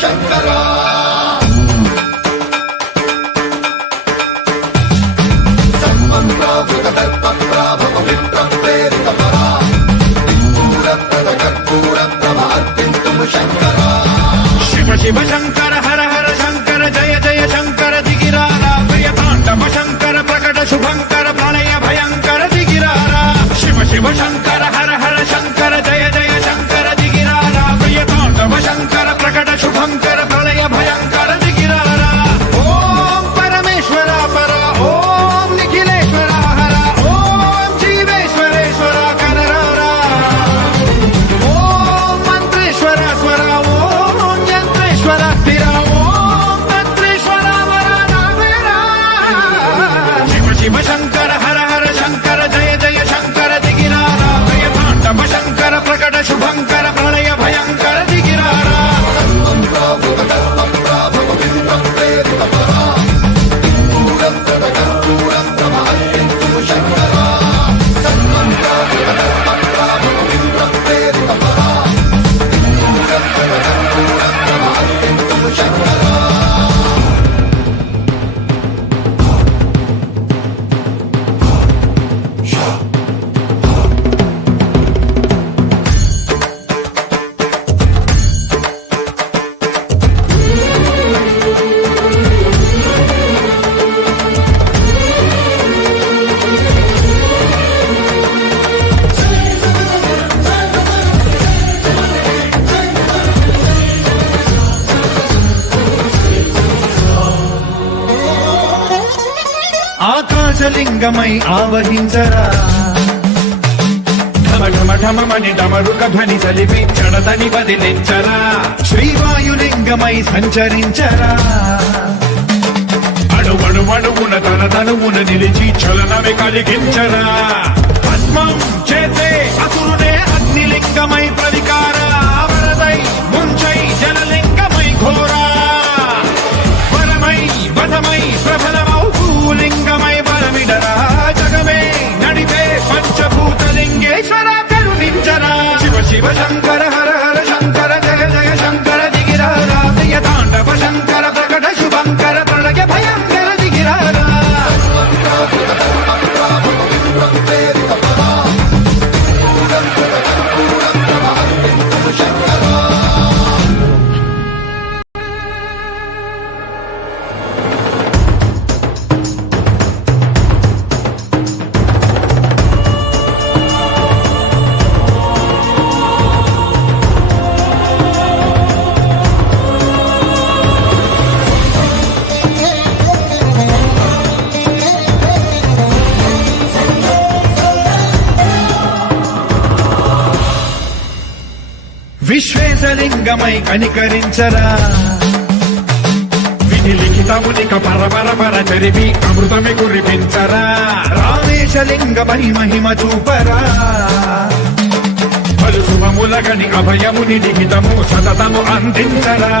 శంకరా సర్వం ప్రావృత దర్ప ప్రాభవ విప్ర ప్రేరిత పరా దిక్పూర ప్రద కర్పూర ప్రభ అర్పింతుము శంకరా శివ శివ శంకర హర హర శంకర జయ జయ శంకర దిగిరారా భయ తాండవ శంకర ప్రకట శుభంకర ప్రళయ భయంకర దిగిరారా శివ శివ శంకర హర హర శంకర జయ జయ శంకర దిగిరారా భయ తాండవ శంకర ప్రకట శుభంకర ప్రళయ భయంకర దిగిరారా ఓం పరమేశ్వర పర ఓం నిఖిలేశ్వర హర ఓం జీవేశ్వరేశ్వర కరరారా ఓం మంత్రేశ్వర స్వర ఓం యంత్రేశ్వర స్థిర ఓం తంత్రేశ్వర వర నావేరా శివ శివ శంకర హర హర శంకర జయ జయ శంకర దిగిరారా భయ తాండవ శంకర ప్రకట శుభంకర ప్రళయ భయంకర దిగిరారా సర్వం ప్రావృత దర్ప ప్రాభవ విప్ర ప్రేరిత పరా దిక్పూర ప్రద కర్పూర ప్రభ అర్పింతుము శంకరా సర్వం ప్రావృత దర్ప ప్రాభవ విప్ర ప్రేరిత పరా దిక్పూర ప్రద కర్పూర ప్రభ అర్పింతుము శంకరా ఆకాశలింగమై ఆవహించరా ఢమ ఢమ ఢమమని డమరుక ధ్వని చలిపి చడదని వదిలించరా శ్రీవాయులింగమై సంచరించరా అణువణువున తన తనువున నిలిచి చలనమే కలిగించరా భస్మం చేసే అసురునే అగ్నిలింగమై ప్రవికార వరదై ముంచై జలలింగమై ఘోరా వరమై వధమై ప్రబలమౌ భూలింగమై బలమిడరా జగమే నడిపే పంచభూతలింగేశ్వర కరుణించరా శివ శివ శంకర హర హర శంకర జయ జయ శంకర దిగిరారా ప్రియ తాండవ శంకర ప్రకట శుభంకర ప్రళయ భయంకర దిగిరారా విశ్వేశలింగమై కనికరించరా విధి లిఖితమునిక పరపర పర చరిపి అమృతమి కురిపించరా రామేశలింగమై మహిమ చూపరా పలు శుభములగని అభయముని లిఖితము సతతము అందించరా